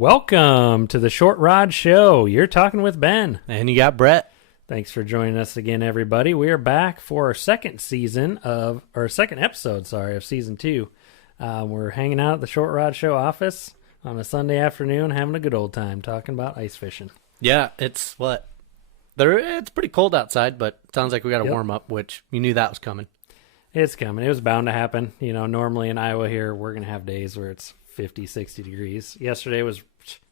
Welcome to the Short Rod Show. You're talking with Ben. And you got Brett. Thanks for joining us again, everybody. We are back for our second episode of season 2. We're hanging out at the Short Rod Show office on a Sunday afternoon, having a good old time talking about ice fishing. Yeah, it's pretty cold outside, but it sounds like we got to warm up, which you knew that was coming. It's coming. It was bound to happen. You know, normally in Iowa here, we're going to have days where it's 50, 60 degrees. Yesterday was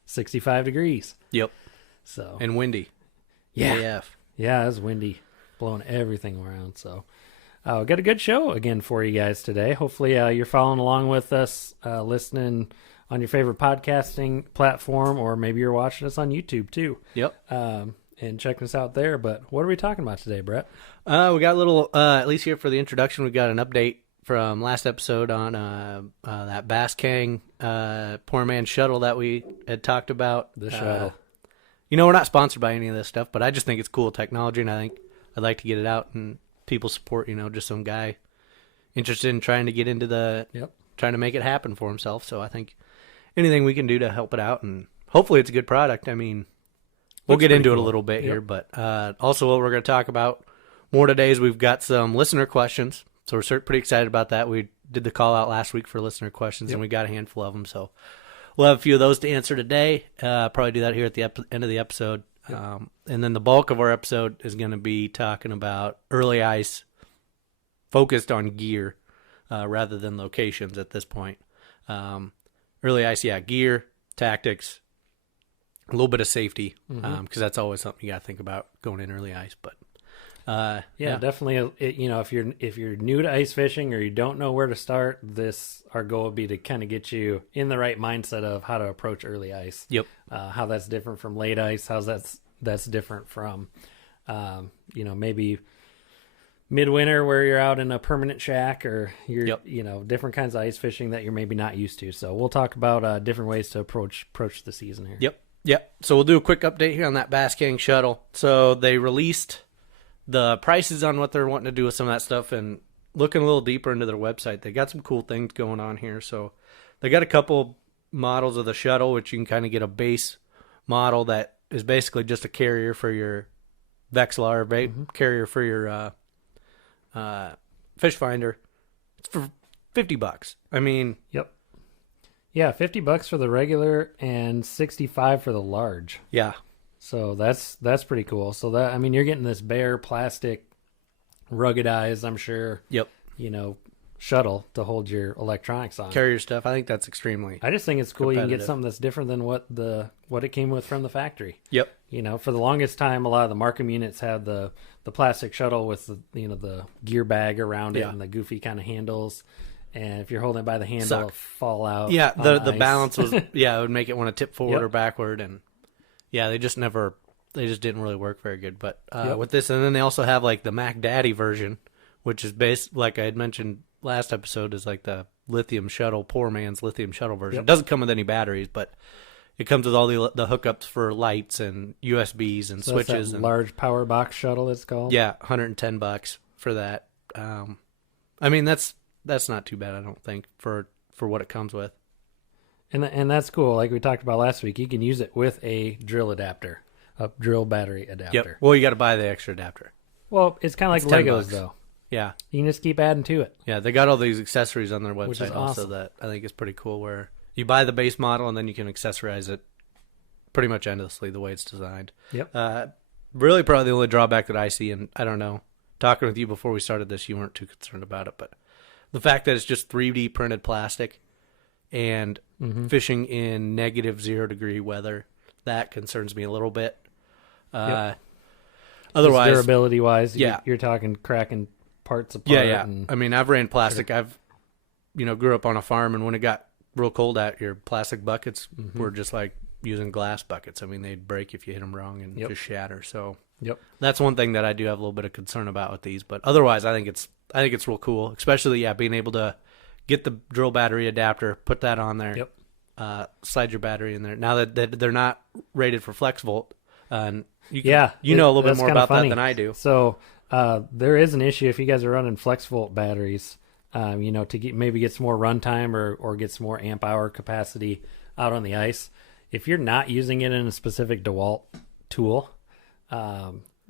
65 degrees. Yep. So and windy. Yeah. AF. Yeah, it was windy, blowing everything around. So got a good show again for you guys today. Hopefully you're following along with us, listening on your favorite podcasting platform, or maybe you're watching us on YouTube too. Yep. And checking us out there. But what are we talking about today, Brett? We got a little, at least here for the introduction, we got an update from last episode on that Bass King Poor Man shuttle that we had talked about. The shuttle. We're not sponsored by any of this stuff, but I just think it's cool technology, and I think I'd like to get it out and people support, just some guy interested in trying to get into trying to make it happen for himself. So I think anything we can do to help it out, and hopefully it's a good product. I mean, we'll get into it a little bit here, but also what we're going to talk about more today is we've got some listener questions. So we're pretty excited about that. We did the call out last week for listener questions, and we got a handful of them. So we'll have a few of those to answer today. Probably do that here at the end of the episode. And then the bulk of our episode is going to be talking about early ice, focused on gear rather than locations at this point. Early ice, gear, tactics, a little bit of safety, because that's always something you got to think about going in early ice. But definitely. If you're new to ice fishing or you don't know where to start, our goal would be to kind of get you in the right mindset of how to approach early ice. Yep. How that's different from late ice. How that's different from, maybe midwinter where you're out in a permanent shack, or you're different kinds of ice fishing that you're maybe not used to. So we'll talk about different ways to approach the season here. Yep. So we'll do a quick update here on that Bass King shuttle. So they released the prices on what they're wanting to do with some of that stuff, and looking a little deeper into their website, they got some cool things going on here. So they got a couple models of the shuttle, which you can kind of get a base model that is basically just a carrier for your Vexilar, carrier for your fish finder. It's for $50. I mean, yep. Yeah, $50 for the regular and $65 for the large. Yeah. So that's pretty cool. So you're getting this bare plastic, ruggedized, I'm sure. Yep. Shuttle to hold your electronics on. Carrier stuff. I think that's extremely. I just think it's cool. You can get something that's different than what it came with from the factory. Yep. For the longest time, a lot of the Markham units had the plastic shuttle with the gear bag around it and the goofy kind of handles. And if you're holding it by the handle, it'll fall out. Yeah, the balance was it would make it want to tip forward or backward, and they just didn't really work very good. But with this, and then they also have like the Mac Daddy version, which is based, like I had mentioned last episode, is like the lithium shuttle, poor man's lithium shuttle version. It doesn't come with any batteries, but it comes with all the hookups for lights and USBs and switches. That's that large power box shuttle, it's called. Yeah, $110 for that. That's not too bad, I don't think, for what it comes with. And that's cool. Like we talked about last week, you can use it with a drill adapter, a drill battery adapter. Yep. Well, you got to buy the extra adapter. Well, it's kind of like Legos, though. Yeah. You can just keep adding to it. Yeah, they got all these accessories on their website which is also awesome. That I think is pretty cool, where you buy the base model and then you can accessorize it pretty much endlessly the way it's designed. Yep. Really, probably the only drawback that I see, and I don't know, talking with you before we started this, you weren't too concerned about it, but the fact that it's just 3D printed plastic and fishing in -0 degree weather, that concerns me a little bit. Otherwise, durability wise, you're talking cracking parts apart. Yeah. I mean, I've ran plastic. I've, grew up on a farm, and when it got real cold out, your plastic buckets were just like using glass buckets. I mean, they'd break if you hit them wrong and just shatter. So that's one thing that I do have a little bit of concern about with these. But otherwise, I think it's real cool, especially being able to get the drill battery adapter, put that on there, slide your battery in there. Now that they're not rated for flex volt, and you know a little bit more about that than I do. So there is an issue if you guys are running flex volt batteries, to maybe get some more runtime or get some more amp hour capacity out on the ice. if you're not using it in a specific DeWalt tool,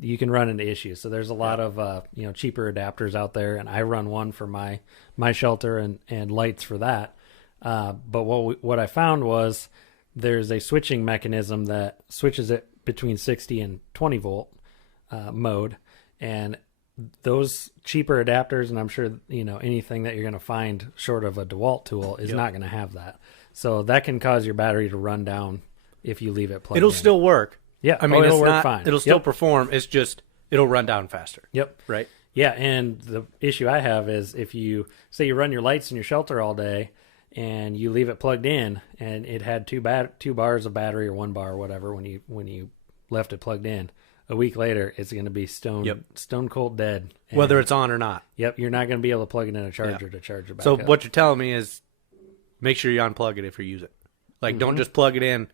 you can run into issues. So there's a lot of cheaper adapters out there, and I run one for my shelter and lights for that. But what I found was there's a switching mechanism that switches it between 60 and 20 volt mode, and those cheaper adapters, and I'm sure anything that you're going to find short of a DeWalt tool is not going to have that. So that can cause your battery to run down if you leave it plugged in. It'll still work. Yeah, I mean, it'll work fine. It'll still perform. It's just it'll run down faster. Yep. Right. Yeah, and the issue I have is if you say you run your lights in your shelter all day and you leave it plugged in, and it had two bars of battery or 1 bar or whatever when you left it plugged in. A week later, it's going to be stone cold dead. Whether it's on or not. Yep, you're not going to be able to plug it in a charger to charge it back up. up. What you're telling me is make sure you unplug it if you use it. Like, don't just plug it in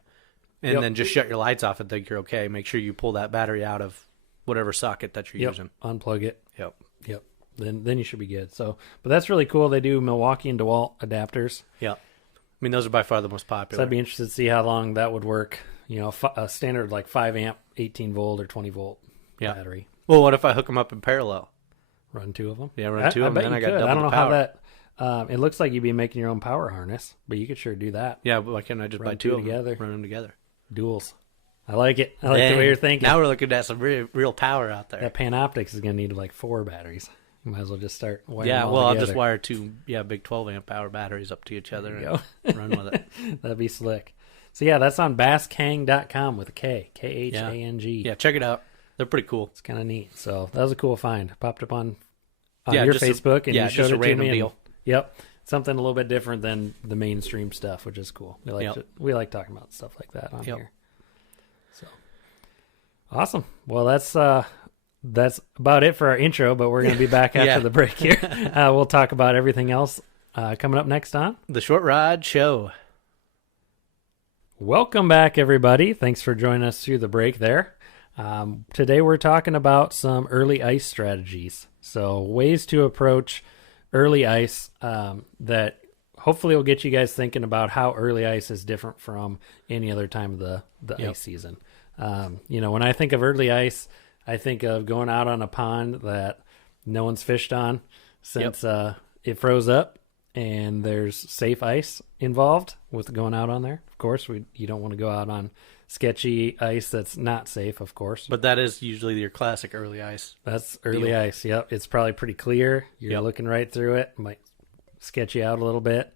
and then just shut your lights off and think you're okay. Make sure you pull that battery out of whatever socket that you're using. Unplug it. Yep. Then you should be good. So, but that's really cool. They do Milwaukee and DeWalt adapters. Yep. I mean, those are by far the most popular. So I'd be interested to see how long that would work. A standard like 5 amp, 18 volt or 20 volt battery. Well, what if I hook them up in parallel? Run 2 of them? Yeah, run 2 of them, then I got double I don't know the power. how that... it looks like you'd be making your own power harness, but you could sure do that. Yeah, but why can't I just buy 2 together? Run them together. Duals. I like it. I like the way you're thinking. Now we're looking at some real power out there. That Panoptix is going to need like 4 batteries. You might as well just start wiring them all well, together. I'll just wire 2 big 12 amp power batteries up to each other and run with it. That'd be slick. So yeah, that's on baskhang.com with a K. Khang. Yeah, check it out. They're pretty cool. It's kind of neat. So that was a cool find. Popped up on your Facebook, and you showed it to me. Deal. Yep. Something a little bit different than the mainstream stuff, which is cool. We like talking about stuff like that on here. So awesome. Well, that's about it for our intro, but we're going to be back after the break here. We'll talk about everything else coming up next on The Short Rod Show. Welcome back, everybody. Thanks for joining us through the break there. Today we're talking about some early ice strategies. So ways to approach early ice that hopefully will get you guys thinking about how early ice is different from any other time of the ice season. When I think of early ice, I think of going out on a pond that no one's fished on since it froze up, and there's safe ice involved with going out on there. Of course, you don't want to go out on sketchy ice that's not safe, of course. But that is usually your classic early ice. That's early ice, yep. It's probably pretty clear. You're looking right through it. Might sketch you out a little bit.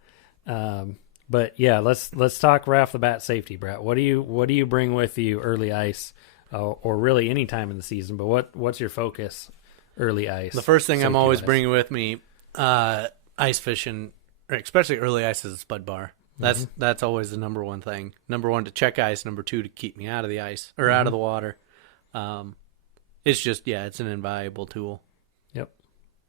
But yeah, let's talk right off the bat safety, Brett. What do you bring with you early ice, or really any time in the season? But what's your focus early ice? The first thing I'm always bringing with me, ice fishing, especially early ice, is a spud bar. That's always the number one thing. Number 1 to check ice. Number 2 to keep me out of the ice or out of the water. It's just it's an invaluable tool. Yep.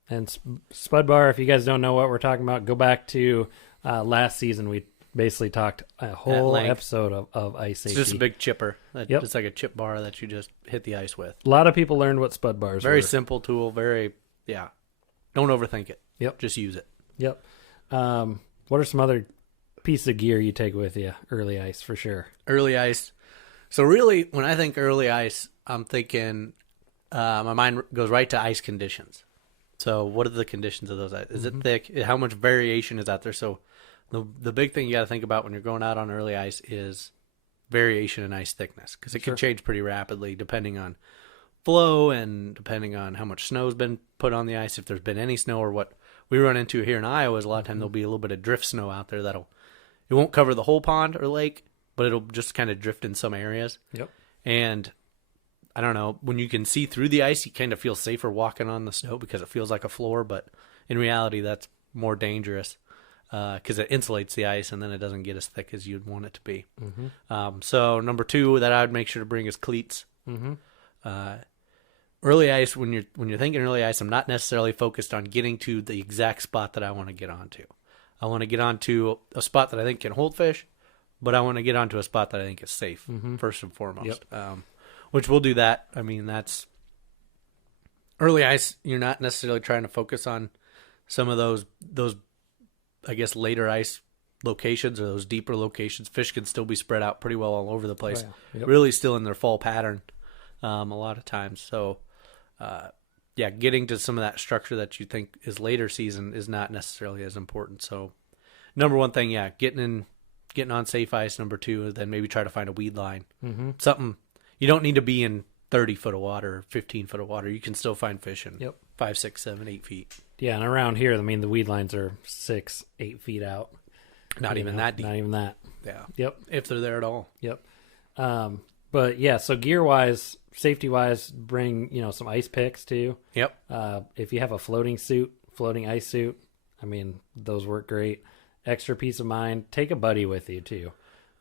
And spud bar, if you guys don't know what we're talking about, go back to last season. We basically talked a whole episode of ice safety. It's just a big chipper. It's like a chip bar that you just hit the ice with. A lot of people learned what spud bars were. Very simple tool. Don't overthink it. Yep. Just use it. Yep. What are some other pieces of gear you take with you early ice for sure? Early ice. So really, when I think early ice, I'm thinking my mind goes right to ice conditions. So what are the conditions of those ice? Is it thick? How much variation is out there? So the big thing you got to think about when you're going out on early ice is variation in ice thickness, because it can change pretty rapidly depending on flow and depending on how much snow's been put on the ice, if there's been any snow, or what we run into here in Iowa is a lot of time there'll be a little bit of drift snow out there it won't cover the whole pond or lake, but it'll just kind of drift in some areas. Yep. And I don't know, when you can see through the ice, you kind of feel safer walking on the snow because it feels like a floor, but in reality that's more dangerous because it insulates the ice and then it doesn't get as thick as you'd want it to be. So number 2 that I would make sure to bring is cleats. Early ice, when you're thinking early ice, I'm not necessarily focused on getting to the exact spot that I want to get onto. I want to get onto a spot that I think can hold fish, but I want to get onto a spot that I think is safe, first and foremost. Which we'll do that. I mean, that's early ice. You're not necessarily trying to focus on some of those I guess, later ice locations or those deeper locations, fish can still be spread out pretty well all over the place. Oh, yeah. Yep. Really still in their fall pattern a lot of times. So, getting to some of that structure that you think is later season is not necessarily as important. So, number one thing, getting on safe ice. Number two, then maybe try to find a weed line. Mm-hmm. Something you don't need to be in 30 foot of water, 15 foot of water. You can still find fish in 5, 6, 7, 8 feet. Yeah, and around here, I mean, the weed lines are 6, 8 feet out. Not even that deep. Not even that. Yeah. Yep. If they're there at all. Yep. But yeah, so gear wise, safety wise, bring some ice picks too. Yep. If you have a floating ice suit, I mean, those work great. Extra peace of mind. Take a buddy with you too.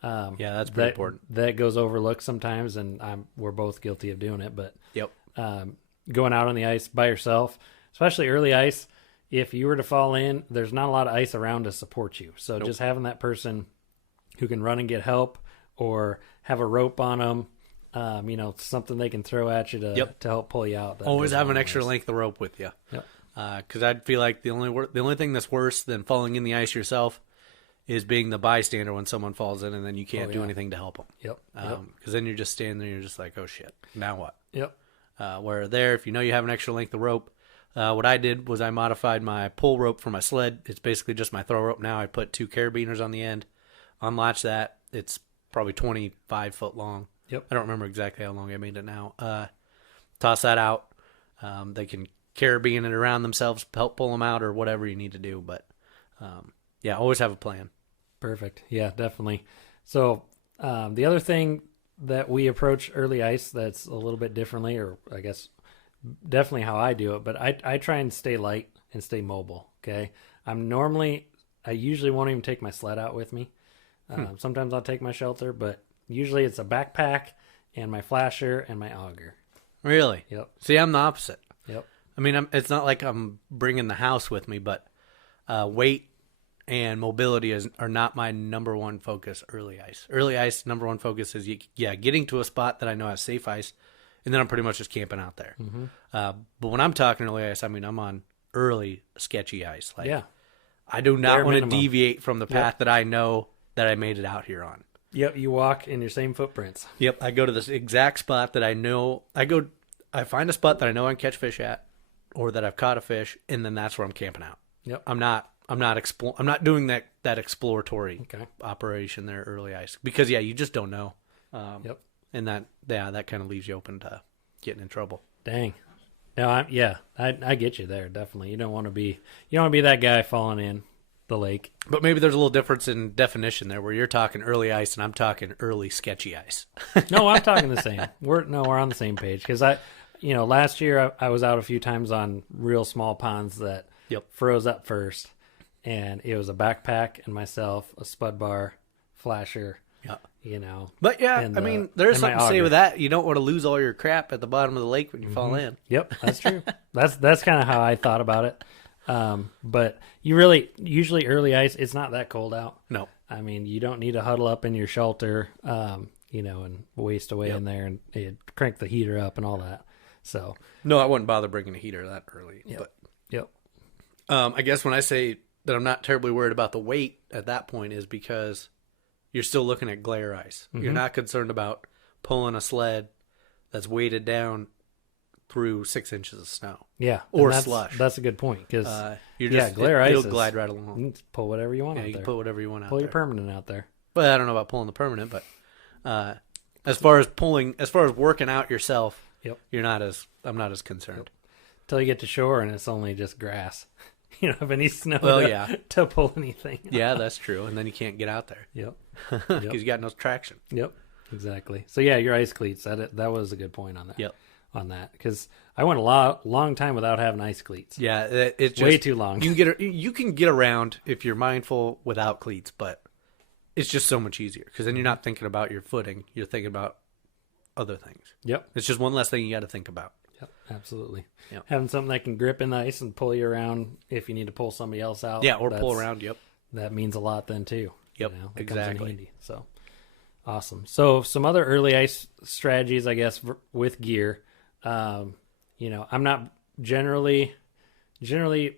That's pretty important. That goes overlooked sometimes, and we're both guilty of doing it. But yep. Going out on the ice by yourself, especially early ice, if you were to fall in, there's not a lot of ice around to support you. So just having that person who can run and get help, or have a rope on them, something they can throw at you to help pull you out. Always have an extra length of rope with you. Yep. Because I'd feel like the only thing that's worse than falling in the ice yourself is being the bystander when someone falls in and then you can't do anything to help them. Yep. Because then you're just standing there and you're just like, oh shit, now what? Yep. Where there, if you know you have an extra length of rope, what I did was I modified my pull rope for my sled. It's basically just my throw rope now. I put 2 carabiners on the end, unlatch that. It's probably 25 foot long. Yep. I don't remember exactly how long I made it now. Toss that out. They can carabine it around themselves, help pull them out or whatever you need to do. But always have a plan. Perfect. Yeah, definitely. So the other thing that we approach early ice that's a little bit differently, or I guess definitely how I do it, but I try and stay light and stay mobile. Okay. I usually won't even take my sled out with me. Sometimes I'll take my shelter, but usually it's a backpack and my flasher and my auger. Really? Yep. See, I'm the opposite. Yep. I mean, it's not like I'm bringing the house with me, but weight and mobility are not my number one focus early ice. Early ice, number one focus is, getting to a spot that I know has safe ice, and then I'm pretty much just camping out there. Mm-hmm. But when I'm talking early ice, I mean, I'm on early sketchy ice. I do not want to deviate from the path that I know that I made it out here on. Yep, you walk in your same footprints. Yep, I go to this exact spot that I know. I find a spot that I know I can catch fish at, or that I've caught a fish, and then that's where I'm camping out. Yep. I'm not doing that exploratory operation there early ice, because you just don't know. Yep. And that kind of leaves you open to getting in trouble. Dang. No, I get you there, definitely. You don't want to be that guy falling in the lake. But maybe there's a little difference in definition there, where you're talking early ice and I'm talking early sketchy ice. No, I'm talking the same. We're on the same page, because last year I was out a few times on real small ponds that froze up first, and it was a backpack and myself, a spud bar, flasher. Yeah. But I mean, there's something to say with that. You don't want to lose all your crap at the bottom of the lake when you fall in. Yep, that's true. That's kind of how I thought about it. But usually early ice, it's not that cold out. No. I mean, you don't need to huddle up in your shelter, and waste away in there and crank the heater up and all that. So no, I wouldn't bother bringing a heater that early. Yep. I guess when I say that I'm not terribly worried about the weight at that point is because you're still looking at glare ice. Mm-hmm. You're not concerned about pulling a sled that's weighted down through 6 inches of snow. Yeah. Or slush. That's a good point, because glare ice, it'll glide right along. You can pull whatever you want out there. You can put whatever you want out there. Pull your permanent out there. Well, I don't know about pulling the permanent, but as far as working out yourself, I'm not as concerned. Yep. Until you get to shore and it's only just grass. You don't have any snow to pull anything. Yeah, that's true. And then you can't get out there. Yep. Because you got no traction. Yep. Exactly. So your ice cleats. That was a good point on that. Yep. On that, because I went a long time without having ice cleats. Yeah, it's just way too long. You can get around if you're mindful without cleats, but it's just so much easier, because then you're not thinking about your footing. You're thinking about other things. Yep. It's just one less thing you got to think about. Yep, absolutely. Yep. Having something that can grip in the ice and pull you around if you need to pull somebody else out. Yeah, or pull around. Yep. That means a lot then too. Yep, That exactly. comes in handy. So awesome. So some other early ice strategies, I guess, with gear. I'm not generally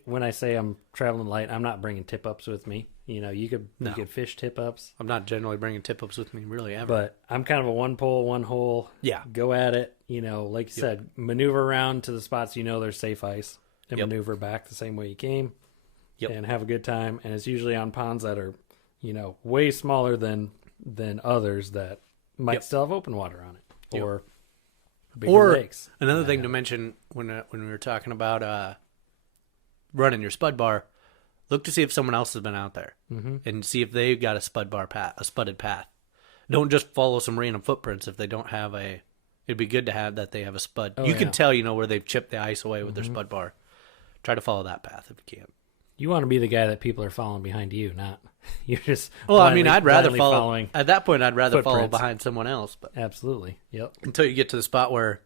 when I say I'm traveling light, I'm not bringing tip ups with me. You could fish tip ups. I'm not generally bringing tip ups with me really ever. But I'm kind of a one pole, one hole. Yeah. Go at it. Like you said, maneuver around to the spots there's safe ice, and maneuver back the same way you came. Yep. And have a good time. And it's usually on ponds that are, way smaller than others that might still have open water on it, or bigger lakes. Another thing to mention when we were talking about running your spud bar, look to see if someone else has been out there, and see if they've got a spudded path. Don't just follow some random footprints if they don't have a. It'd be good to have that they have a spud. You can tell, where they've chipped the ice away with their spud bar. Try to follow that path if you can. You want to be the guy that people are following behind you, not you're just. Well, I'd rather follow. At that point, I'd rather follow behind someone else. But absolutely, yep. Until you get to the spot where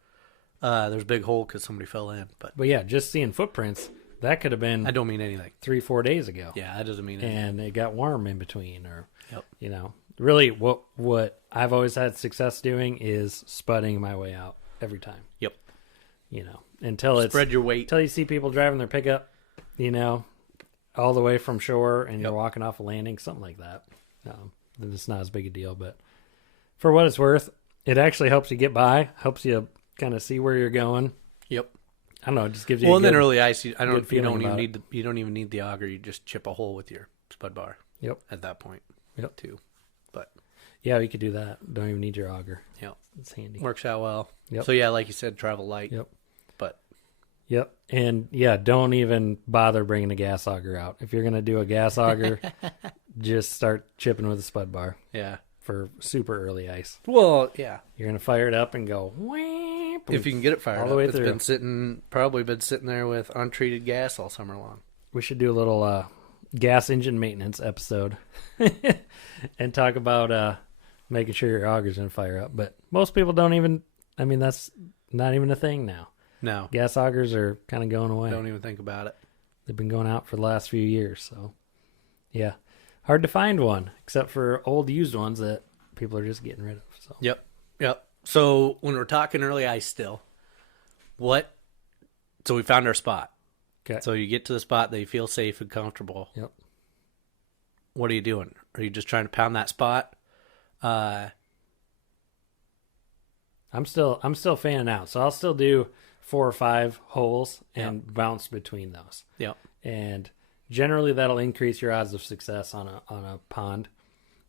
there's a big hole because somebody fell in. But yeah, just seeing footprints, that could have been. I don't mean anything. 3-4 days ago. Yeah, that doesn't mean anything. And it got warm in between, or really, what I've always had success doing is spudding my way out every time. Yep. Until it's spread your weight. Until you see people driving their pickup, all the way from shore, and you're walking off a landing, something like that. Then it's not as big a deal, but for what it's worth, it actually helps you get by, helps you kind of see where you're going. Yep. I don't know, it just gives you. Well, and then early ice, you don't even need the auger. You just chip a hole with your spud bar. Yep. At that point. Yep. Too. But yeah, you could do that. Don't even need your auger. Yep. It's handy. Works out well. Yep. So yeah, like you said, travel light. Yep. But. Yep. And yeah, don't even bother bringing a gas auger out. If you're going to do a gas auger, just start chipping with a spud bar. Yeah. For super early ice. Well, yeah. You're going to fire it up and go, wham, if you can get it fired all the way through. It's probably been sitting there with untreated gas all summer long. We should do a little gas engine maintenance episode and talk about making sure your auger's going to fire up. But most people don't even, that's not even a thing now. No. Gas augers are kind of going away. Don't even think about it. They've been going out for the last few years. So, yeah. Hard to find one, except for old used ones that people are just getting rid of. So. Yep. So, when we're talking early ice still, so we found our spot. Okay. So, you get to the spot that you feel safe and comfortable. Yep. What are you doing? Are you just trying to pound that spot? I'm still fanning out. So, I'll still do 4 or 5 holes and bounce between those. Yep. And generally that'll increase your odds of success on a pond,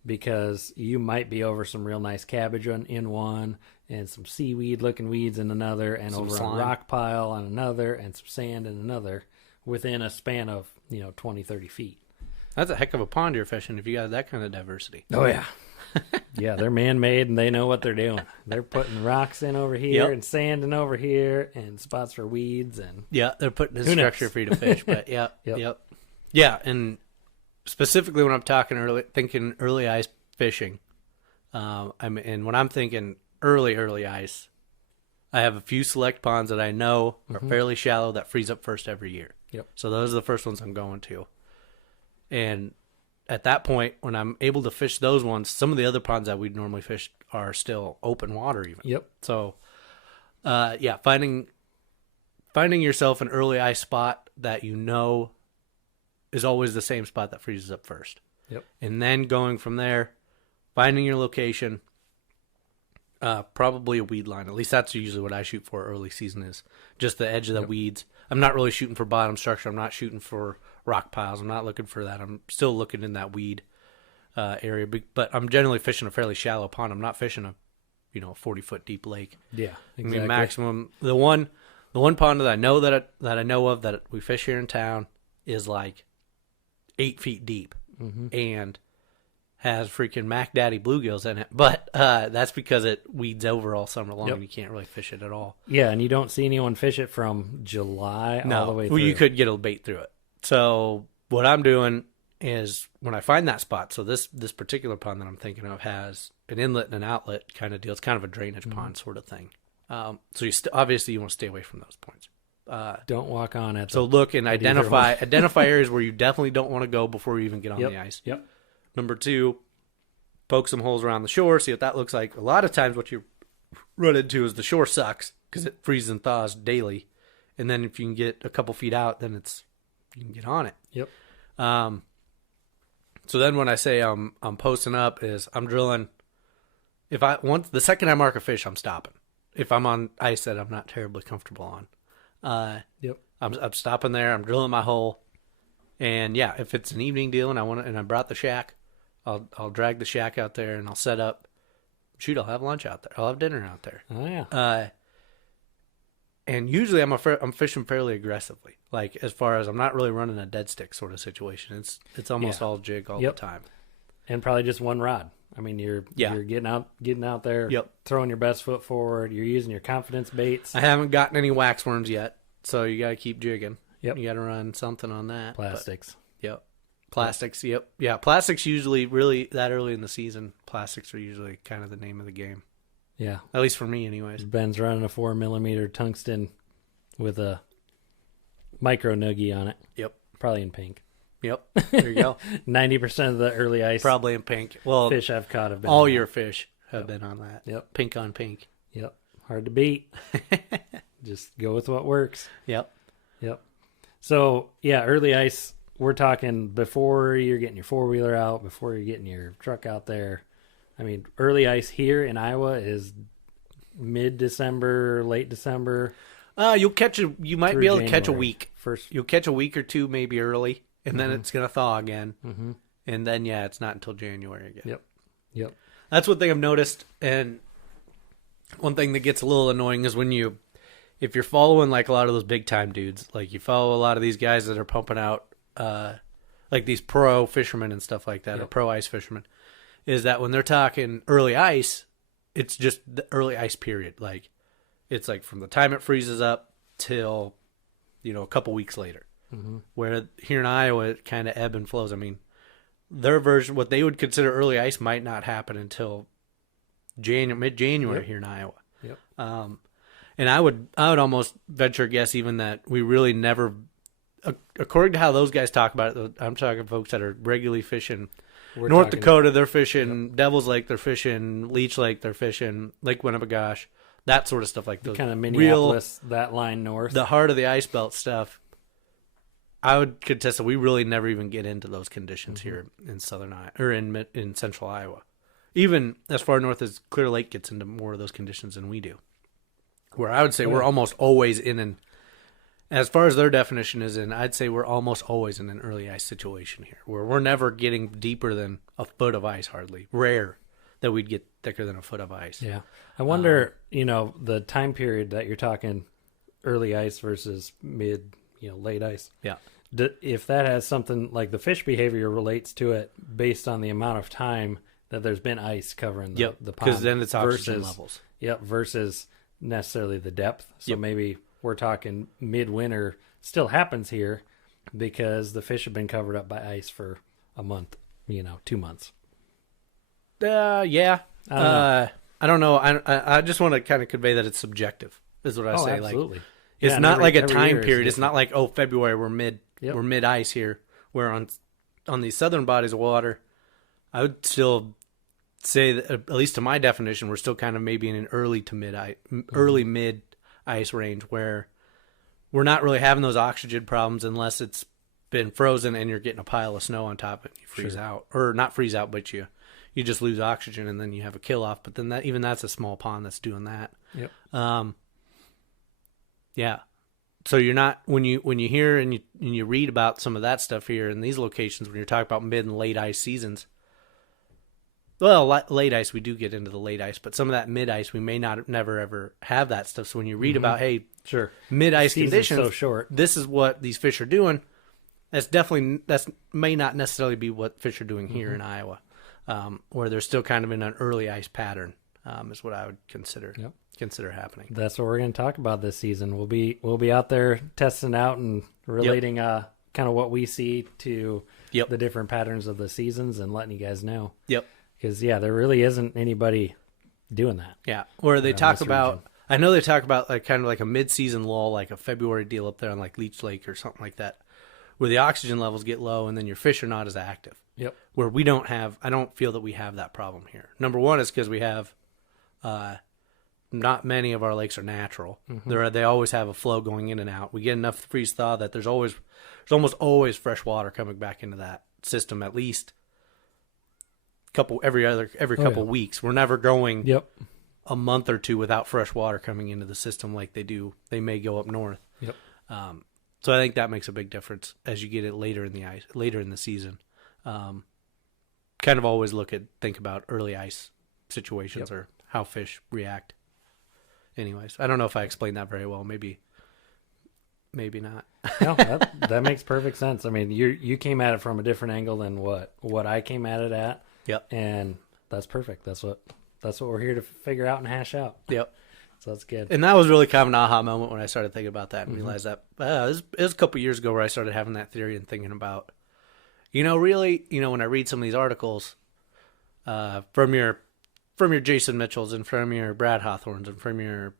because you might be over some real nice cabbage in one, and some seaweed looking weeds in another, and some over slime. A rock pile on another, and some sand in another, within a span of 20, 30 feet. That's a heck of a pond you're fishing if you got that kind of diversity. Oh yeah. Yeah, they're man-made and they know what they're doing. They're putting rocks in over here and sand in over here and spots for weeds, and they're putting a structure for you to fish. But yeah, and specifically when I'm thinking early ice fishing, and when I'm thinking early ice, I have a few select ponds that I know are fairly shallow that freeze up first every year. Yep. So those are the first ones I'm going to, and at that point, when I'm able to fish those ones, some of the other ponds that we'd normally fish are still open water even. Yep. So, finding yourself an early ice spot that is always the same spot that freezes up first. Yep. And then going from there, finding your location, probably a weed line. At least that's usually what I shoot for early season, is just the edge of the weeds. I'm not really shooting for bottom structure. I'm not shooting for rock piles. I'm not looking for that. I'm still looking in that weed area, but I'm generally fishing a fairly shallow pond. I'm not fishing a 40-foot deep lake. Yeah, exactly. I mean, maximum the one pond that I know that we fish here in town is like 8 feet deep and has freaking Mac Daddy bluegills in it, but that's because it weeds over all summer long and you can't really fish it at all. Yeah, and you don't see anyone fish it from July all the way through. Well, you could get a bait through it. So what I'm doing is, when I find that spot, so this particular pond that I'm thinking of has an inlet and an outlet kind of deal. It's kind of a drainage pond sort of thing. So you obviously you want to stay away from those points. Don't walk on it. So look and identify areas where you definitely don't want to go before you even get on the ice. Yep. Number 2, poke some holes around the shore, see what that looks like. A lot of times what you run into is the shore sucks because it freezes and thaws daily. And then if you can get a couple feet out, then you can get on it. Yep. So then when I say I'm posting up is I'm drilling. The second I mark a fish, I'm stopping. If I'm on ice that I'm not terribly comfortable on, I'm stopping there. I'm drilling my hole, and yeah, if it's an evening deal and I brought the shack, I'll drag the shack out there and I'll set up. Shoot, I'll have lunch out there. I'll have dinner out there. Oh yeah. And usually I'm fishing fairly aggressively. Like as far as I'm not really running a dead stick sort of situation. It's almost all jig all the time. And probably just one rod. I mean, you're getting out there, throwing your best foot forward. You're using your confidence baits. I haven't gotten any wax worms yet, so you got to keep jigging. Yep, you got to run something on that. Plastics. Plastics. Yep. Yeah, plastics usually really that early in the season. Plastics are usually kind of the name of the game. Yeah, at least for me, anyways. Ben's running a 4mm tungsten with a micro noogie on it. Yep, probably in pink. Yep, there you go. 90% of the early ice probably in pink. Well, fish I've caught have been all your fish have been on that. Yep, pink on pink. Yep, hard to beat. Just go with what works. Yep. So yeah, early ice. We're talking before you're getting your 4-wheeler out, before you're getting your truck out there. I mean, early ice here in Iowa is mid-December, late December. You might be able to catch a week. First, you'll catch a week or two maybe early. And then it's going to thaw again. Mm-hmm. And then, it's not until January again. Yep. That's one thing I've noticed. And one thing that gets a little annoying is if you're following like a lot of those big time dudes, like you follow a lot of these guys that are pumping out, like these pro fishermen and stuff like that, or pro ice fishermen, is that when they're talking early ice, it's just the early ice period. Like it's like from the time it freezes up till, a couple weeks later. Mm-hmm. Where here in Iowa it kind of ebb and flows. I mean, their version, what they would consider early ice, might not happen until mid-January here in Iowa. Yep. And I would almost venture a guess even that we really never, according to how those guys talk about it. I'm talking folks that are regularly fishing. North Dakota, they're fishing Devil's Lake, they're fishing Leech Lake, they're fishing Lake Winnebagosh, that sort of stuff, like the kind of Minneapolis, that line north, the heart of the ice belt stuff. I would contest that we really never even get into those conditions here in southern Iowa or in central Iowa. Even as far north as Clear Lake gets into more of those conditions than we do. Where I would say we're almost always as far as their definition is I'd say we're almost always in an early ice situation here, where we're never getting deeper than a foot of ice, hardly. Rare that we'd get thicker than a foot of ice. Yeah. I wonder, the time period that you're talking early ice versus late ice. Yeah. If that has something like the fish behavior relates to it based on the amount of time that there's been ice covering the pond. Because then it's oxygen levels. Yep, versus necessarily the depth. So maybe we're talking midwinter still happens here because the fish have been covered up by ice for a month, 2 months. Yeah. I don't know. I just want to kind of convey that it's subjective, is what I say. Absolutely. Like, it's not like a time period. It's not like, February, we're mid ice here. Where on these southern bodies of water, I would still say that, at least to my definition, we're still kind of maybe in an early to mid ice range, where we're not really having those oxygen problems unless it's been frozen and you're getting a pile of snow on top and you freeze out, or not freeze out, but you just lose oxygen and then you have a kill off. But then that's a small pond that's doing that. Yep. Yeah. So you're not, when you hear and you read about some of that stuff here in these locations, when you're talking about mid and late ice seasons, well, late ice, we do get into the late ice, but some of that mid ice, we may never ever have that stuff. So when you read about, mid ice conditions, so short, this is what these fish are doing. That may not necessarily be what fish are doing here in Iowa, where they're still kind of in an early ice pattern, is what I would consider happening. That's what we're going to talk about this season. We'll be out there testing out and relating kind of what we see to the different patterns of the seasons and letting you guys know. Yep. Because there really isn't anybody doing that. Yeah. Where they talk about, I know they talk about like kind of like a mid-season lull, like a February deal up there on like Leech Lake or something like that, where the oxygen levels get low and then your fish are not as active. Yep. Where I don't feel that we have that problem here. Number one is because we have, not many of our lakes are natural. Mm-hmm. They always have a flow going in and out. We get enough freeze thaw that there's almost always fresh water coming back into that system, at least every couple weeks. We're never going Yep. a month or two without fresh water coming into the system like they may go up north. Yep. So I think that makes a big difference as you get it later in the season. Kind of always think about early ice situations or how fish react. Anyways, I don't know if I explained that very well. Maybe not. No, that makes perfect sense. I mean, you came at it from a different angle than what I came at it at. Yep. And that's perfect. That's what we're here to figure out and hash out. Yep. So that's good. And that was really kind of an aha moment when I started thinking about that and realized that it was a couple years ago where I started having that theory and thinking about, really, when I read some of these articles from your Jason Mitchells and from your Brad Hawthorns and from your,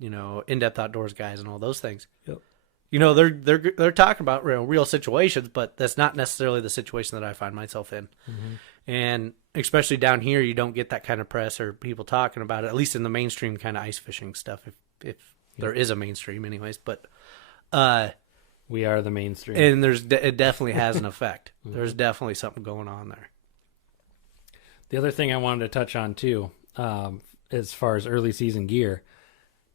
In-Depth Outdoors guys and all those things. Yep. They're talking about real situations, but that's not necessarily the situation that I find myself in. Mm-hmm. And especially down here, you don't get that kind of press or people talking about it, at least in the mainstream kind of ice fishing stuff, if there is a mainstream anyways. But we are the mainstream. And it definitely has an effect. Mm-hmm. There's definitely something going on there. The other thing I wanted to touch on too, as far as early season gear,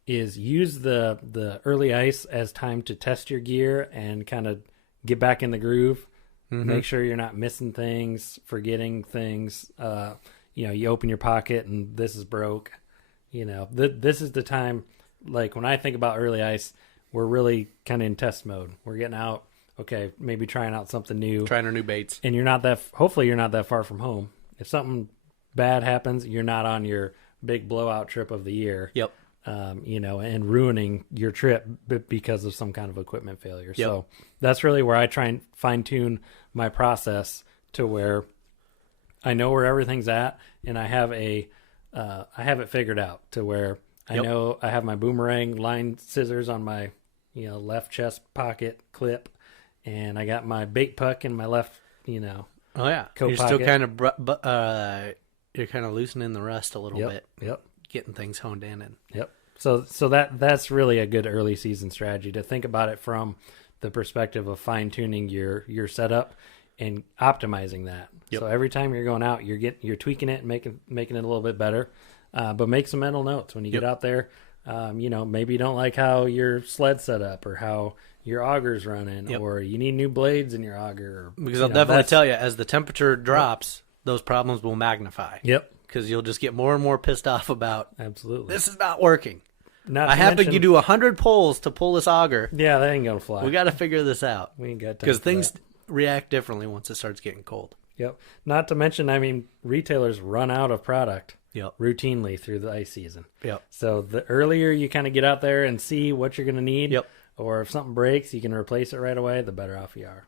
is use the early ice as time to test your gear and kind of get back in the groove. Mm-hmm. Make sure you're not missing things, forgetting things. You open your pocket and this is broke. This is the time. Like when I think about early ice, we're really kind of in test mode. We're getting out. Okay, maybe trying out something new. Trying our new baits. And hopefully you're not that far from home. If something bad happens, you're not on your big blowout trip of the year. Yep. And ruining your trip because of some kind of equipment failure. Yep. So that's really where I try and fine tune my process to where I know where everything's at, and I have I have it figured out to where I know I have my boomerang line scissors on my left chest pocket clip, and I got my bait puck in my left Oh yeah, coat you're pocket. Still kind of you're kind of loosening the rust a little bit. Yep. Getting things honed in and yep. So that's really a good early season strategy to think about it from the perspective of fine tuning your setup and optimizing that. Yep. So every time you're going out, you're tweaking it and making it a little bit better. But make some mental notes when you get out there. Maybe you don't like how your sled set up or how your auger's running, or you need new blades in your auger. Because I'll definitely tell you, as the temperature drops, those problems will magnify. Yep. Because you'll just get more and more pissed off about, absolutely, this is not working. I have to do 100 pulls to pull this auger. Yeah, that ain't gonna fly. We got to figure this out. We ain't got time because things react differently once it starts getting cold. Yep. Not to mention, retailers run out of product. Yep. Routinely through the ice season. Yep. So the earlier you kind of get out there and see what you're going to need, or if something breaks, you can replace it right away, the better off you are.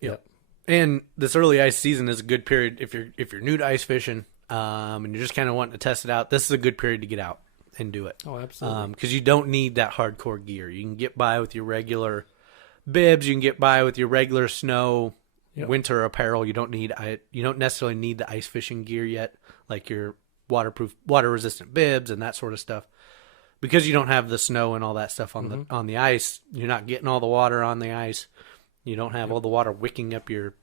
Yep. And this early ice season is a good period if you're new to ice fishing, and you're just kind of wanting to test it out. This is a good period to get out and do it. Oh, absolutely. Because you don't need that hardcore gear. You can get by with your regular bibs. You can get by with your regular snow winter apparel. You don't necessarily need the ice fishing gear yet, like your waterproof, water resistant bibs and that sort of stuff. Because you don't have the snow and all that stuff on the ice, you're not getting all the water on the ice. You don't have all the water wicking up your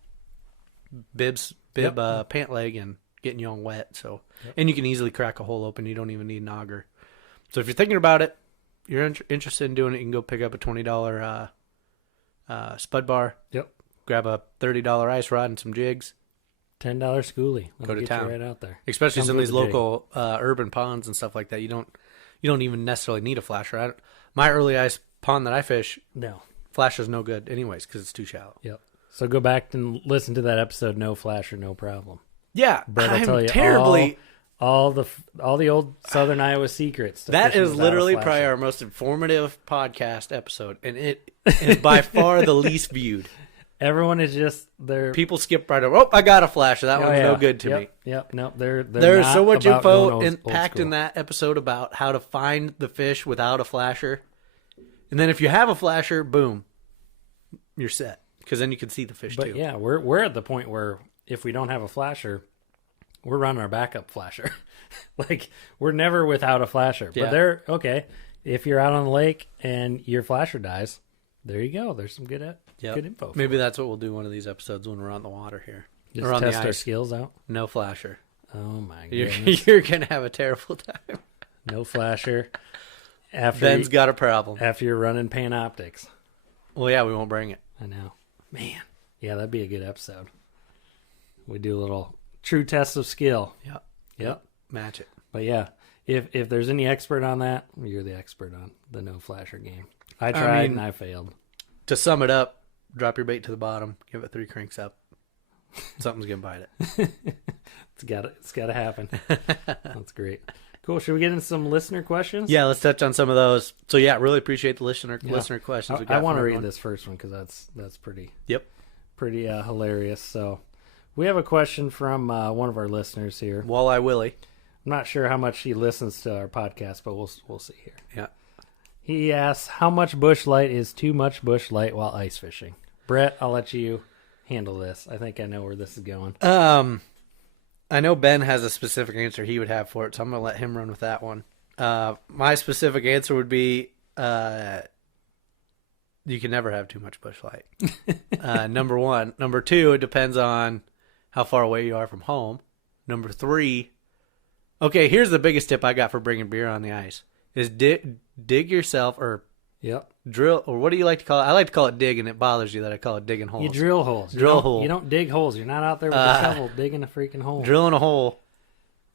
bib pant leg and getting you all wet. So, and you can easily crack a hole open. You don't even need an auger. So if you're thinking about it, you're interested in doing it, you can go pick up a $20 spud bar. Yep. Grab a $30 ice rod and some jigs. $10 schoolie. Go to town. Right out there. Especially some of these local urban ponds and stuff like that. You don't even necessarily need a flasher. My early ice pond that I fish, flasher's no good anyways because it's too shallow. Yep. So go back and listen to that episode, No Flasher, No Problem. Yeah, but I'll tell you terribly all the old Southern Iowa secrets. That is literally probably our most informative podcast episode, and it is by far the least viewed. Everyone is just there. People skip right over. Oh, I got a flasher. That one's no good to me. Yep. Nope. There's so much info packed in that episode about how to find the fish without a flasher, and then if you have a flasher, boom, you're set. Because then you can see the fish too. But yeah, we're at the point where if we don't have a flasher, we're running our backup flasher. Like we're never without a flasher. Yeah. But if you're out on the lake and your flasher dies, there you go. There's some good info. Maybe that's what we'll do one of these episodes when we're on the water here. Just or on test the our ice. skills out. No flasher. Oh my You're, goodness. you're gonna have a terrible time. No flasher. Ben's got a problem. After you're running Panoptics. Well, yeah, we won't bring it. I know. Man. Yeah, that'd be a good episode. We do a little true test of skill. Yep. Match it. But yeah, if there's any expert on that, you're the expert on the no flasher game. I tried and I failed. To sum it up, drop your bait to the bottom, give it 3 cranks up. Something's gonna bite it. It's gotta happen. That's great. Cool. Should we get into some listener questions? Yeah, let's touch on some of those. So yeah, really appreciate the listener questions. I want to read this first one because that's pretty. Yep. Pretty hilarious. So we have a question from one of our listeners here. Walleye Willie. I'm not sure how much he listens to our podcast, but we'll see here. Yeah. He asks, how much bush light is too much bush light while ice fishing? Brett, I'll let you handle this. I think I know where this is going. I know Ben has a specific answer he would have for it, so I'm going to let him run with that one. My specific answer would be you can never have too much bush light. Number 1. Number 2, it depends on how far away you are from home. Number 3, okay, here's the biggest tip I got for bringing beer on the ice, is dig yourself or drill, or what do you like to call it? I like to call it dig, and it bothers you that I call it digging holes. You drill holes. You don't dig holes. You're not out there with a shovel digging a freaking hole. Drilling a hole,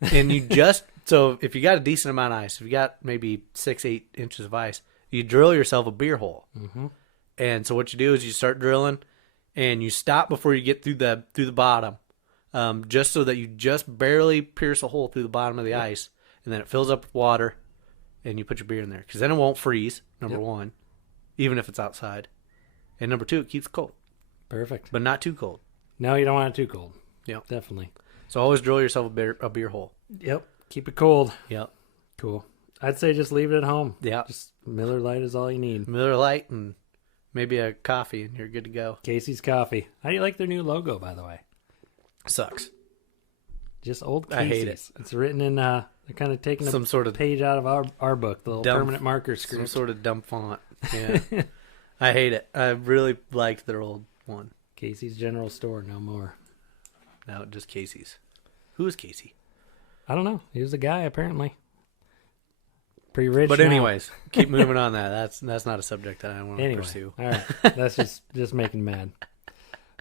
and you just, so if you got a decent amount of ice, if you got maybe 6-8 inches of ice, you drill yourself a beer hole. Mm-hmm. And so what you do is you start drilling, and you stop before you get through the bottom, just so that you just barely pierce a hole through the bottom of the ice, and then it fills up with water, and you put your beer in there, because then it won't freeze. Number 1, even if it's outside, and number 2, it keeps it cold. Perfect, but not too cold. No, you don't want it too cold. Yep, definitely. So always drill yourself a beer hole. Yep, keep it cold. Yep, cool. I'd say just leave it at home. Yeah, just Miller Lite is all you need. Miller Lite and maybe a coffee, and you're good to go. Casey's Coffee. How do you like their new logo, by the way? Sucks. Just old Casey's. I hate it. It's written in, they're kind of taking some sort of page out of our book, the little permanent marker script. Some sort of dumb font. Yeah. I hate it. I really liked their old one. Casey's General Store, no more. No, just Casey's. Who is Casey? I don't know. He was a guy, apparently. Pretty rich. But anyways, keep moving on that. That's not a subject that I want to pursue. All right. That's just making mad.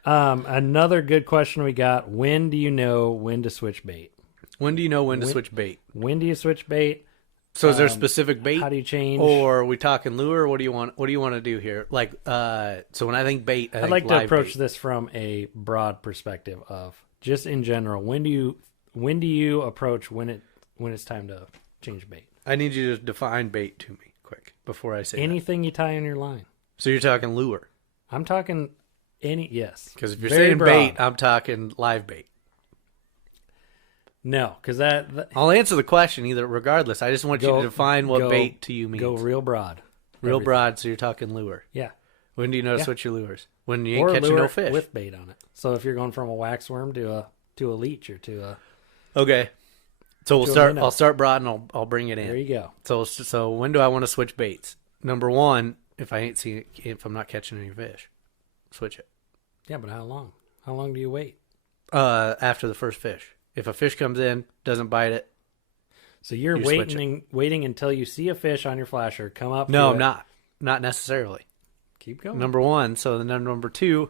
Another good question we got. When do you know when to switch bait? When do you know when to switch bait? When do you switch bait? So is there a specific bait? How do you change? Or are we talking lure? What do you want to do here? Like, so when I think bait, I'd like to approach this from a broad perspective of just in general. When do you approach when it's time to change bait? I need you to define bait to me quick before I say anything you tie on your line. So you're talking lure? I'm talking yes. Because if you're saying broad bait, I'm talking live bait. No, because I'll answer the question either. Regardless, I just want you to define what bait to you means. Go real broad. Real broad. So you're talking lure. Yeah. When do you know to switch your lures? When you ain't catching no fish with bait on it. So if you're going from a waxworm to a leech or to a okay. So I'll start broad and I'll bring it in. There you go. So when do I want to switch baits? Number 1, if I'm not catching any fish, switch it. Yeah, but how long? How long do you wait? After the first fish. If a fish comes in, doesn't bite it. So you're waiting until you see a fish on your flasher come up. No, I'm not. Not necessarily. Keep going. Number 1. So then number 2,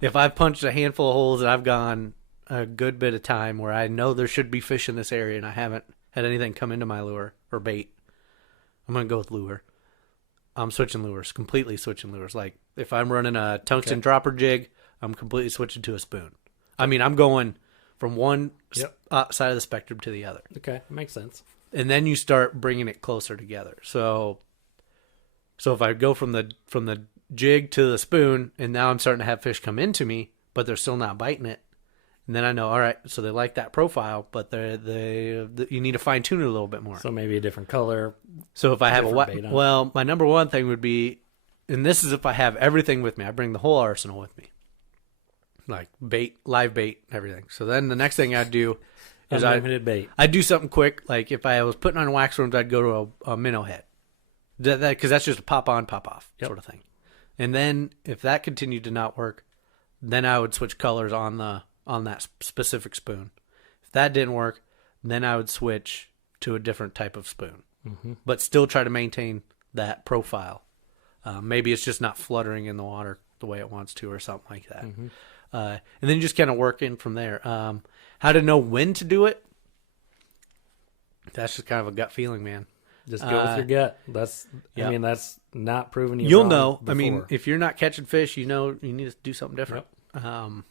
if I've punched a handful of holes and I've gone a good bit of time where I know there should be fish in this area and I haven't had anything come into my lure or bait, I'm going to go with lure. I'm switching lures, completely switching lures. Like if I'm running a tungsten dropper jig, I'm completely switching to a spoon. I mean, I'm going from one side of the spectrum to the other. Okay, makes sense. And then you start bringing it closer together. So if I go from the jig to the spoon, and now I'm starting to have fish come into me, but they're still not biting it, and then I know, all right, so they like that profile, but you need to fine tune it a little bit more. So maybe a different color. So if I have my number 1 thing would be, and this is if I have everything with me, I bring the whole arsenal with me. Like bait, live bait, everything. So then the next thing I'd do is unlimited bait. I'd do something quick. Like if I was putting on waxworms, I'd go to a minnow head. Because that's just a pop on, pop off sort of thing. And then if that continued to not work, then I would switch colors on the on that specific spoon. If that didn't work, then I would switch to a different type of spoon, but still try to maintain that profile. Maybe it's just not fluttering in the water the way it wants to or something like that. And then you just kind of work in from there. How to know when to do it? That's just kind of a gut feeling, man. Just go with your gut. That's I mean, that's not proven you You'll wrong know. before. I mean, if you're not catching fish, you know you need to do something different. Yep.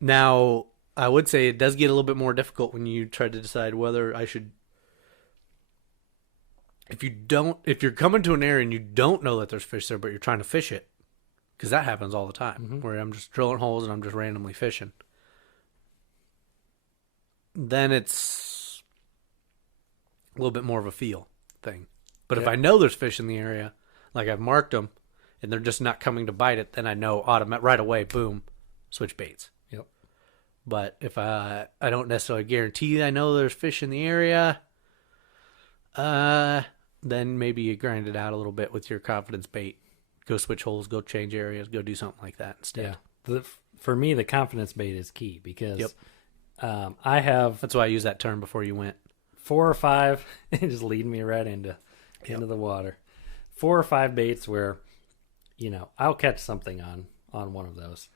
Now, I would say it does get a little bit more difficult when you try to decide whether I should. If you're coming to an area and you don't know that there's fish there, but you're trying to fish it, because that happens all the time, where I'm just drilling holes and I'm just randomly fishing. Then it's a little bit more of a feel thing. But if I know there's fish in the area, like I've marked them, and they're just not coming to bite it, then I know right away, boom, switch baits. Yep. But if I don't necessarily guarantee I know there's fish in the area, then maybe you grind it out a little bit with your confidence bait. Go switch holes, go change areas, go do something like that instead. Yeah. For me, the confidence bait is key because I have... That's why I used that term before you went. 4 or 5, just leading me right into the water. 4 or 5 baits where, I'll catch something on one of those.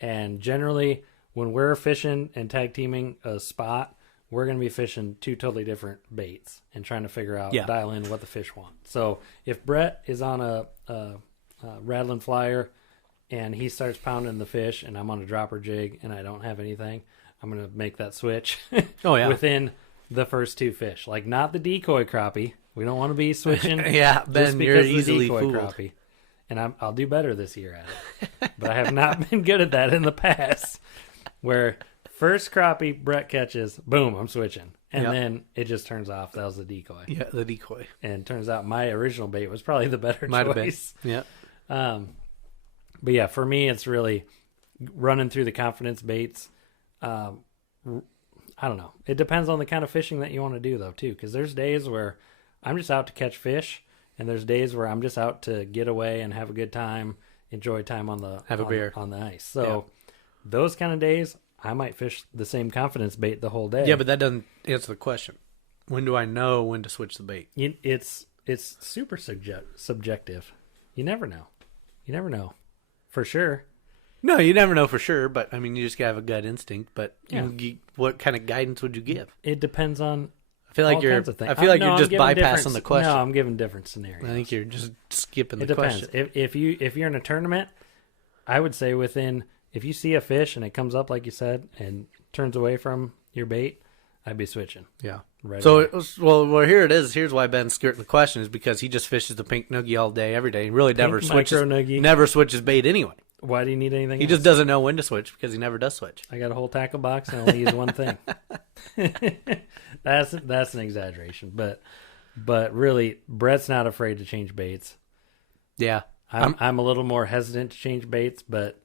And generally, when we're fishing and tag teaming a spot, we're going to be fishing 2 totally different baits and trying to figure out, dial in what the fish want. So if Brett is on a rattling flyer and he starts pounding the fish and I'm on a dropper jig and I don't have anything, I'm going to make that switch within the first 2 fish. Like, not the decoy crappie. We don't want to be switching. Then you're easily fooled. Crappie. And I'll do better this year at it. But I have not been good at that in the past. Where first crappie Brett catches, boom, I'm switching. And then it just turns off. That was the decoy. Yeah, the decoy. And turns out my original bait was probably the better Might choice. Have been. Yeah. But yeah, for me, it's really running through the confidence baits. I don't know. It depends on the kind of fishing that you want to do, though, too. Because there's days where I'm just out to catch fish, and there's days where I'm just out to get away and have a good time, enjoy time on the beer on the ice. So those kind of days, I might fish the same confidence bait the whole day. Yeah, but that doesn't answer the question. When do I know when to switch the bait? It's super subjective. You never know. You never know for sure. No, you never know for sure, but I mean, you just gotta have a gut instinct. But what kind of guidance would you give? It depends on. I feel like you're just bypassing the question. No, I'm giving different scenarios. I think you're just skipping the question. It depends. If you're in a tournament, I would say if you see a fish and it comes up like you said and turns away from your bait, I'd be switching. Yeah. Right. So here it is. Here's why Ben's skirting the question is because he just fishes the pink noogie all day, every day. He really never switches bait anyway. Why do you need anything? He just doesn't know when to switch because he never does switch. I got a whole tackle box and I only use one thing. That's an exaggeration, but really, Brett's not afraid to change baits. Yeah, I'm a little more hesitant to change baits, but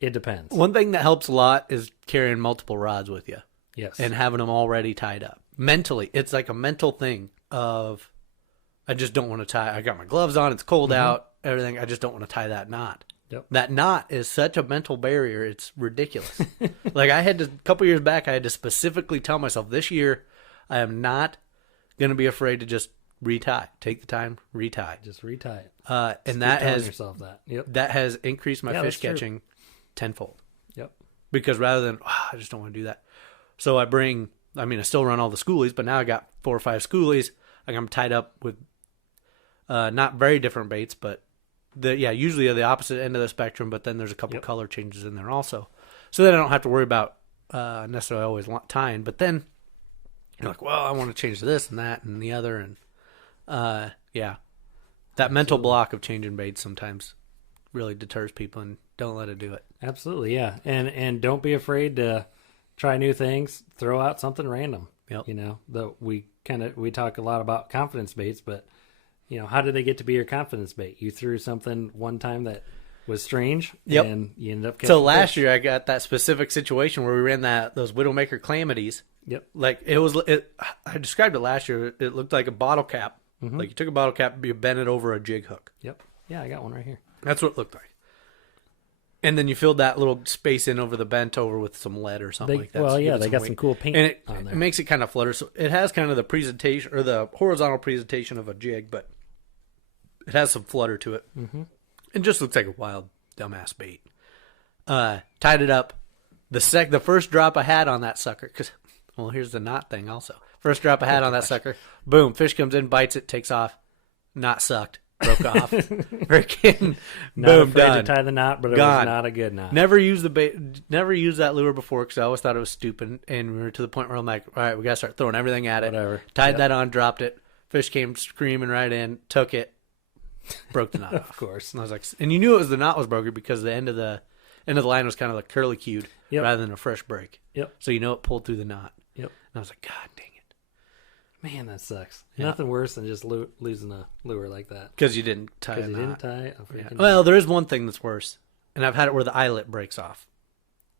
it depends. One thing that helps a lot is carrying multiple rods with you. Yes, and having them already tied up. Mentally, it's like a mental thing of, I just don't want to tie. I got my gloves on. It's cold out. Everything. I just don't want to tie that knot. Yep. That knot is such a mental barrier. It's ridiculous. Like a couple years back, I had to specifically tell myself this year, I am not going to be afraid to just retie. Take the time, retie. Just retie it. And that has yourself that. Yep. That has increased my fish catching tenfold. Yep. Because rather than I just don't want to do that, so I still run all the schoolies, but now I got 4 or 5 schoolies. Like I'm tied up with not very different baits, but usually at the opposite end of the spectrum, but then there's a couple color changes in there also. So then I don't have to worry about necessarily always tying. But then you're like, well, I want to change this and that and the other. And that mental block of changing baits sometimes really deters people, and don't let it do it. Absolutely, yeah. And don't be afraid to try new things. Throw out something random. Yep. We talk a lot about confidence baits, but how did they get to be your confidence bait? You threw something one time that was strange, and you ended up catching So last year I got that specific situation where we ran those Widowmaker calamities. Yep. Like I described it last year. It looked like a bottle cap. Like you took a bottle cap, you bent it over a jig hook. Yep. Yeah, I got one right here. That's what it looked like. And then you filled that little space in over the bent over with some lead or something like that. Well, yeah, they got some cool paint and on there. It makes it kind of flutter. So it has kind of the presentation or the horizontal presentation of a jig, but it has some flutter to it. Mm-hmm. It just looks like a wild dumbass bait. Tied it up. The first drop I had on that sucker, because, well, here's the knot thing also. First drop I had on that sucker, boom, fish comes in, bites it, takes off. Knot sucked. Broke off. Freaking not boom, afraid done. to tie the knot, but it Gone. was not a good knot. Never used the bait. Never used that lure before because I always thought it was stupid. And we were to the point where I'm like, all right, we gotta start throwing everything at it. Whatever. Tied that on, dropped it. Fish came screaming right in, took it, broke the knot off. Of course. And I was like, and you knew it was the knot was broken because the end of the line was kind of like curly cued rather than a fresh break. Yep. So you know it pulled through the knot. Yep. And I was like, God dang it. Man, that sucks. Yeah. Nothing worse than just losing a lure like that. Because you didn't tie Because a you knot. didn't tie a freaking knot. Well, there is one thing that's worse, and I've had it where the eyelet breaks off.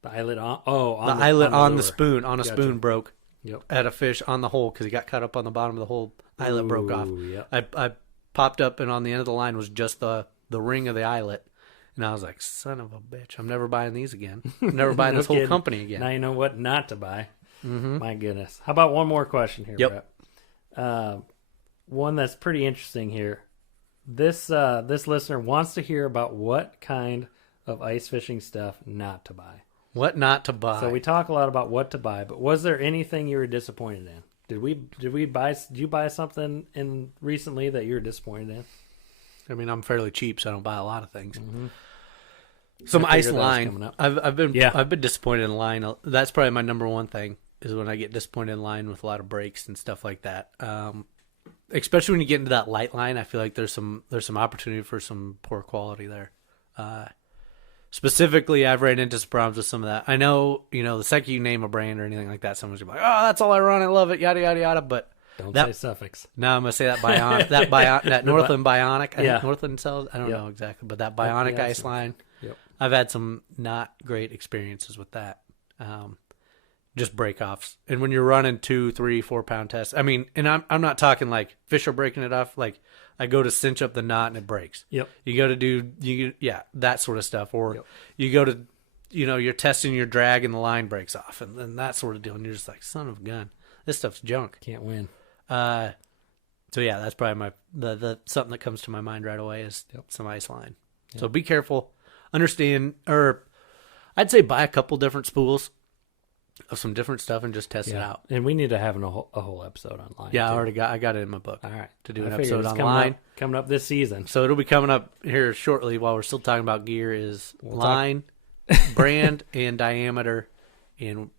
The eyelet on The eyelet on the lure. spoon, on a Gotcha. spoon broke. Yep. At a fish on the hole because he got cut up on the bottom of the hole. Eyelet broke off. Yep. I popped up, and on the end of the line was just the ring of the eyelet. And I was like, son of a bitch, I'm never buying these again. I'm never buying No this whole kidding. company again. Now you know what not to buy. Mm-hmm. My goodness. How about one more question here, Yep. Brett? One that's pretty interesting here. This listener wants to hear about what kind of ice fishing stuff not to buy. What not to buy? So we talk a lot about what to buy, but was there anything you were disappointed in? Did you buy something in recently that you were disappointed in? I mean, I'm fairly cheap, so I don't buy a lot of things. Mm-hmm. Some I ice figured that was coming line. up. I've been Yeah. I've been disappointed in line. That's probably my number one thing is when I get disappointed in line with a lot of breaks and stuff like that. Especially when you get into that light line, I feel like there's some opportunity for some poor quality there. Specifically, I've ran into some problems with some of that. I know, the second you name a brand or anything like that, someone's gonna be like, "Oh, that's all I run. I love it." Yada yada yada. But Don't that, say suffix. no, I'm gonna say that that Northland Bionic. I Yeah. think Northland sells. I don't Yep. know exactly, but that Bionic yeah, ice line. Yep. I've had some not great experiences with that. Just break offs. And when you're running 2, 3, 4 pound tests, I mean, and I'm not talking like fish are breaking it off. Like I go to cinch up the knot and it breaks. Yep. You go to that sort of stuff. Or you go to, you're testing your drag and the line breaks off and then that sort of deal. And you're just like, son of a gun, this stuff's junk. Can't win. So yeah, that's probably the something that comes to my mind right away is some ice line. Yep. So be careful, understand, or I'd say buy a couple different spools of some different stuff and just test it out. And we need to have a whole episode online. Yeah, too. I got it in my book. All right. To do I an figured episode it's online. coming up this season. So it'll be coming up here shortly while we're still talking about gear is We'll line, brand, and diameter, and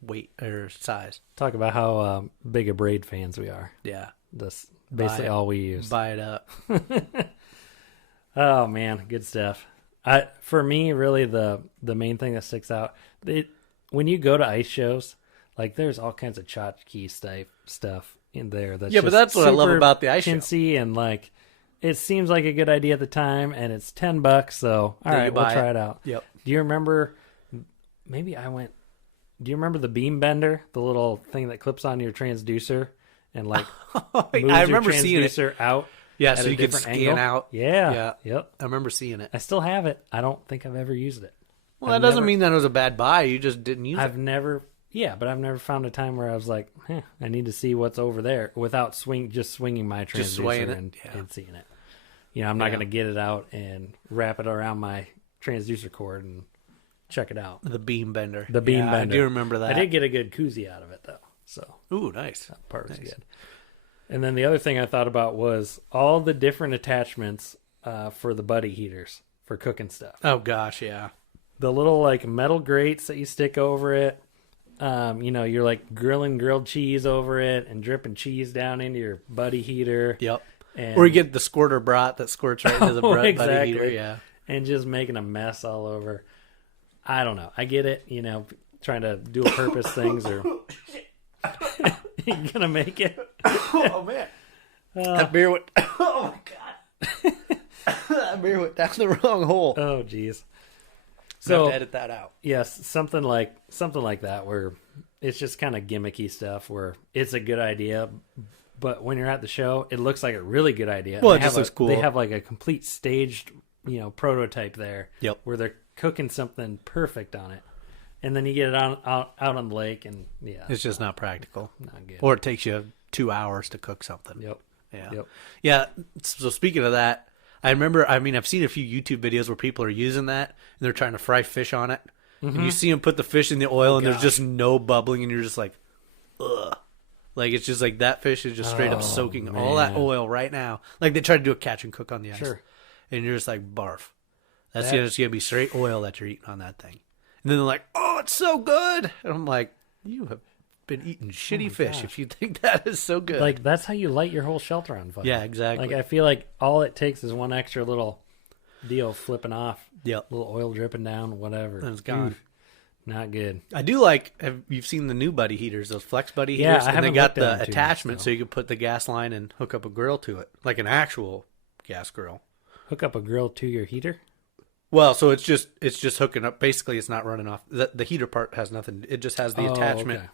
weight or size. Talk about how big a braid fans we are. Yeah. That's basically all we use. Buy it up. Oh man, good stuff. For me, really the main thing that sticks out, when you go to ice shows, like there's all kinds of tchotchke stuff in there. But that's what I love about the ice show. Chintzy and like it seems like a good idea at the time, and it's $10. So all right, we'll try it out. Yep. Do you remember? Maybe I went. Do you remember the beam bender, the little thing that clips on your transducer and like moves I remember your seeing it. transducer out? Yeah, at so a you can different scan angle? out. Yeah. Yep. I remember seeing it. I still have it. I don't think I've ever used it. Well, that doesn't mean that it was a bad buy. You just didn't use I've it. never found a time where I was like, I need to see what's over there without swinging my Just swaying transducer it, and seeing it. I'm not going to get it out and wrap it around my transducer cord and check it out. The beam bender. The beam bender. I do remember that. I did get a good koozie out of it though. So Ooh, nice. that part was Nice. good. And then the other thing I thought about was all the different attachments for the buddy heaters for cooking stuff. Oh gosh, yeah. The little like metal grates that you stick over it. You're like grilling grilled cheese over it and dripping cheese down into your buddy heater. Yep. And, Or you get the squirter brat that squirts right into the buddy heater. Yeah. And just making a mess all over. I don't know. I get it. Trying to dual purpose things or you gonna make it. Oh man. That beer went. Oh my god. That beer went down the wrong hole. Oh geez. So have to edit that out. Yes, something like that where it's just kind of gimmicky stuff where it's a good idea, but when you're at the show, it looks like a really good idea. Well, They it just looks cool. They have like a complete staged, prototype there. Yep. Where they're cooking something perfect on it. And then you get it out on the lake, and it's just not practical. Not good. Or it takes you 2 hours to cook something. Yep. Yeah. Yep. Yeah. So speaking of that, I remember, I've seen a few YouTube videos where people are using that and they're trying to fry fish on it. Mm-hmm. And you see them put the fish in the oil and there's just no bubbling and you're just like, ugh. Like, it's just like that fish is just straight up soaking all that oil right now. Like, they try to do a catch and cook on the ice. Sure. And you're just like, barf. That's just going to be straight oil that you're eating on that thing. And then they're like, oh, it's so good. And I'm like, you have been eating shitty fish if you think that is so good. Like, that's how you light your whole shelter on fire. Yeah, exactly. Like, I feel like all it takes is one extra little deal flipping off. Yep. Little oil dripping down, whatever. And it's gone. Dude, not good. I do like, you've seen the new buddy heaters, those flex buddy heaters? And they got the attachment so you can put the gas line and hook up a grill to it. Like an actual gas grill. Hook up a grill to your heater? Well, so it's just hooking up. Basically, it's not running off. The heater part has nothing. It just has the attachment.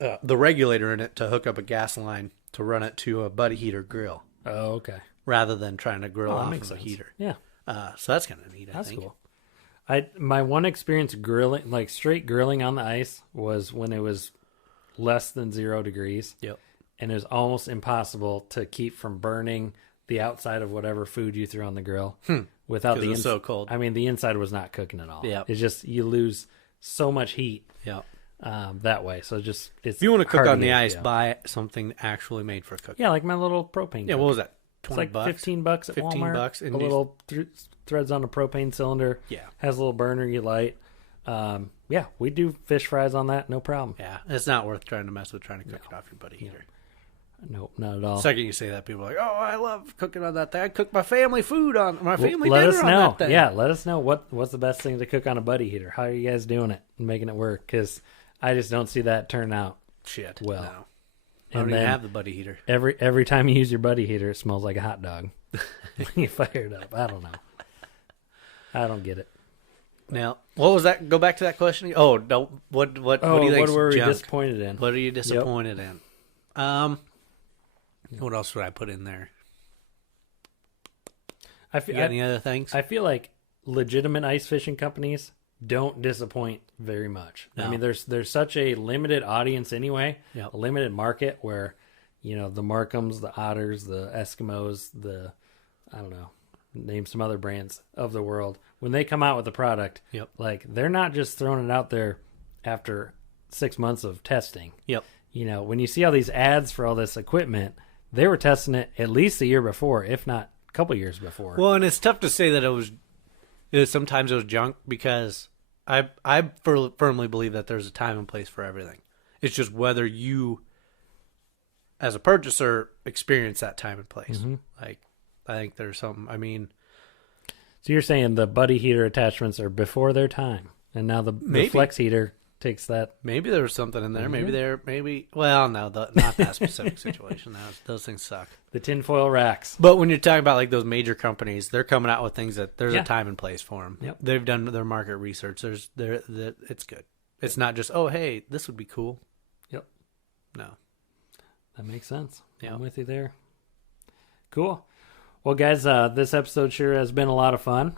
Okay. The regulator in it to hook up a gas line to run it to a buddy heater grill. Oh, okay. Rather than trying to grill off of a heater. Yeah. So that's kind of neat, I think. That's cool. My one experience grilling, like straight grilling on the ice, was when it was less than 0 degrees. Yep. And it was almost impossible to keep from burning the outside of whatever food you threw on the grill without the inside. So cold. I mean, the inside was not cooking at all. Yeah. It's just, you lose so much heat. Yeah. That way. So it's if you want to cook on the ice, buy something actually made for cooking. Yeah, like my little propane. Yeah, what was that? It's like $15 at Walmart. $15 and a little threads on a propane cylinder. Yeah. Has a little burner you light. Yeah, we do fish fries on that, no problem. Yeah, it's not worth trying to mess with trying to cook it off your buddy heater. Nope, not at all. The second you say that, people are like, "Oh, I love cooking on that thing. I cook my family food on my family let dinner us on know. that thing." Yeah, let us know what's the best thing to cook on a buddy heater. How are you guys doing it and making it work? Because I just don't see that turn out well. No. I don't even have the buddy heater. Every time you use your buddy heater, it smells like a hot dog when you fire it up. I don't know. I don't get it. Now, what was that? Go back to that question. Oh, no. What do you think? What were we disappointed in? What are you disappointed in? What else would I put in there? You got any other things? I feel like legitimate ice fishing companies don't disappoint very much. No. I mean, there's such a limited audience anyway, a limited market where, the Markhams, the Otters, the Eskimos, I don't know, name some other brands of the world. When they come out with a product, like they're not just throwing it out there after 6 months of testing. Yep. When you see all these ads for all this equipment, they were testing it at least a year before, if not a couple years before. Well, and it's tough to say that it was sometimes it was junk because I firmly believe that there's a time and place for everything. It's just whether you, as a purchaser, experience that time and place. Mm-hmm. Like, I think there's something. I mean, so you're saying the buddy heater attachments are before their time, and now the flex heater takes that. Maybe there was something in there. Mm-hmm. Well, no, not that specific situation. Those things suck. The tinfoil racks. But when you're talking about like those major companies, they're coming out with things that there's a time and place for them. Yep. They've done their market research. It's good. It's not just, oh, hey, this would be cool. Yep. No. That makes sense. Yep. I'm with you there. Cool. Well, guys, this episode sure has been a lot of fun.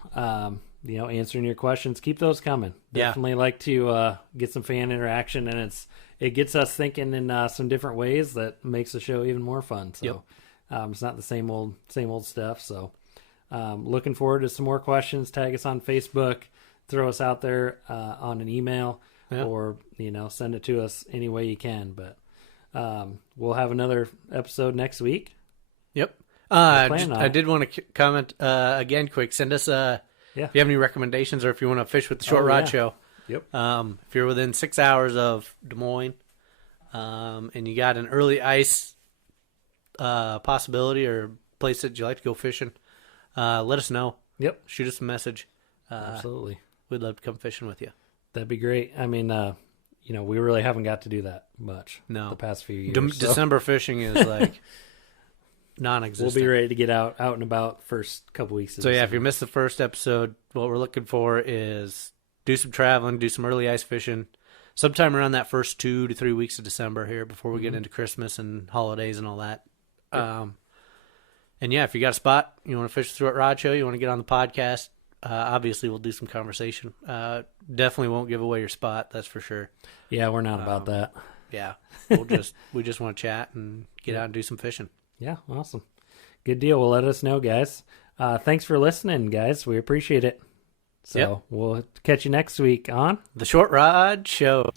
Answering your questions. Keep those coming. Definitely like to get some fan interaction, and it gets us thinking in some different ways that makes the show even more fun. So it's not the same old stuff. So looking forward to some more questions. Tag us on Facebook. Throw us out there on an email or send it to us any way you can. But we'll have another episode next week. Yep. I did want to comment again quick. Send us if you have any recommendations or if you want to fish with the Short Rod Show. Yep. If you're within 6 hours of Des Moines and you got an early ice possibility or place that you like to go fishing, let us know. Yep. Shoot us a message. Absolutely. We'd love to come fishing with you. That'd be great. I mean, we really haven't got to do that much the past few years. December fishing is like non-existent. We'll be ready to get out and about first couple weeks. So if you missed the first episode, what we're looking for is do some traveling, do some early ice fishing, sometime around that first 2 to 3 weeks of December here before we get into Christmas and holidays and all that. Yep. And if you got a spot, you want to fish the Short Rod Show, you want to get on the podcast, obviously we'll do some conversation. Definitely won't give away your spot, that's for sure. Yeah, we're not about that. Yeah, we just want to chat and get out and do some fishing. Yeah, awesome. Good deal. Well, let us know, guys. Thanks for listening, guys. We appreciate it. So we'll catch you next week on The Short Rod Show.